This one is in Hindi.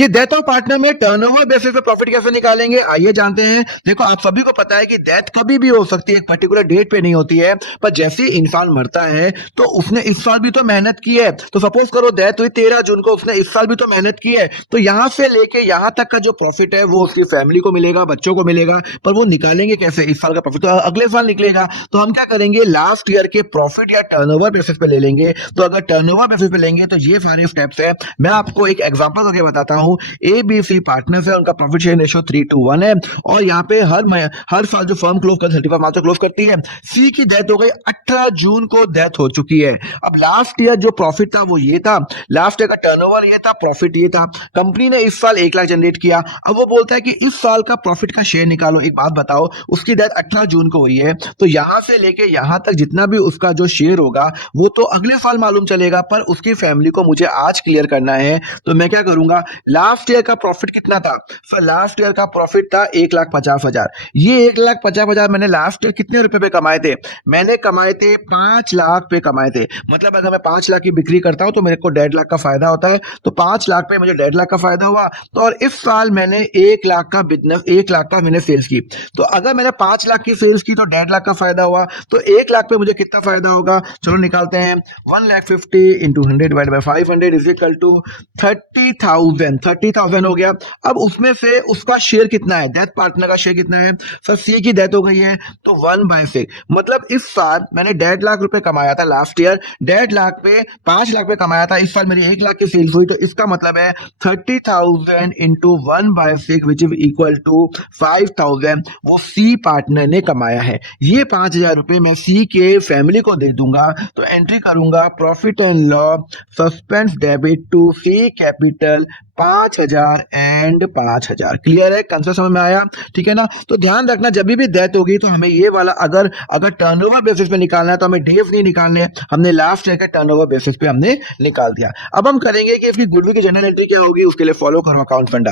ये डेथ ऑफ पार्टनर में टर्नओवर बेसिस पे प्रॉफिट कैसे निकालेंगे, आइए जानते हैं। देखो, आप सभी को पता है कि डेथ कभी भी हो सकती है, एक पर्टिकुलर डेट पे नहीं होती है। पर जैसे ही इंसान मरता है तो उसने इस साल भी तो मेहनत की है। तो सपोज करो डेथ हुई 13 जून को, उसने इस साल भी तो मेहनत की है। तो यहां से लेके यहां तक का जो प्रॉफिट है वो उसकी फैमिली को मिलेगा, बच्चों को मिलेगा। पर वो निकालेंगे कैसे? इस साल का प्रॉफिट तो अगले साल निकलेगा। तो हम क्या करेंगे, लास्ट ईयर के प्रॉफिट या टर्नओवर बेसिस पे ले लेंगे। तो अगर टर्नओवर बेसिस पे लेंगे तो ये सारे स्टेप्स है। मैं आपको एक एग्जांपल करके बताता हूं। ABC पार्टनर्स है, उनका प्रॉफिट शेयर रेशियो 3:1 है। और यहाँ पे हर साल जो फर्म क्लोज कर 31 मार्च को क्लोज करती है। सी की डेथ हो गई 18 जून को, डेथ हो चुकी है। अब लास्ट ईयर जो प्रॉफिट था वो ये था, लास्ट ईयर का टर्नओवर ये था, प्रॉफिट ये था। कंपनी ने इस साल 1 लाख जनरेट किया। अब वो बोलता है कि इस साल का प्रॉफिट का शेयर निकालो। एक बात बताओ, उसकी डेथ 18 जून को हुई है, तो यहां से लेके यहां तक जितना भी उसका जो शेयर होगा वो तो अगले साल मालूम चलेगा। पर उसकी फैमिली को मुझे आज क्लियर करना है। तो मैं क्या करूंगा, लास्ट ईयर का प्रॉफिट कितना था? सर लास्ट ईयर का प्रॉफिट था 1,50,000। ये 1,50,000 मैंने लास्ट ईयर कितने रुपए पे कमाए थे? मैंने कमाए थे 5 लाख पे कमाए थे। मतलब अगर मैं 5 लाख की बिक्री करता हूं तो मेरे को 1.5 लाख का फायदा होता है। तो 5 लाख पे मुझे 1.5 लाख का फायदा हुआ। तो और इस साल मैंने 1 लाख का बिजनेस, 1 लाख का मैंने सेल्स की। तो अगर मैंने 5 लाख की सेल्स की तो 1.5 लाख का फायदा हुआ। तो 1 लाख पे मुझे कितना फायदा होगा? चलो निकालते हैं। 1,50,000 into 100 divide by 500 is equal to 30,000। 30,000 हो गया। अब उसमें से उसका शेयर कितना है? डेथ पार्टनर का शेयर कितना है? सर सी की डेथ हो गई है तो 1/6। मतलब इस साल मैंने 1.5 लाख रुपए कमाया था लास्ट ईयर, 1.5 लाख पे 5 लाख पे कमाया था। इस साल मेरी 1 लाख की सेल्स हुई। तो इसका मतलब है 30,000 into 1/6 which is equal to 5,000 वो सी पार्टनर ने कमाया है। ये 5,000 रुपए मैं सी के फैमिली को दे दूंगा। तो एंट्री करूंगा profit and loss suspense debit to C capital 5,000 and 5,000। Clear है? कंसेप्ट समझ में आया? ठीक है ना? तो ध्यान रखना, जब भी डेथ होगी तो हमें ये वाला अगर टर्नओवर बेसिस पे निकालना है तो हमें डेज नहीं निकालने। हमने लास्ट ईयर के टर्नओवर बेसिस पे हमने निकाल दिया। अब हम करेंगे कि इसकी गुडविल की जनरल एंट्री क्या होगी, उसके लिए फॉलो करो अकाउंट फंडा।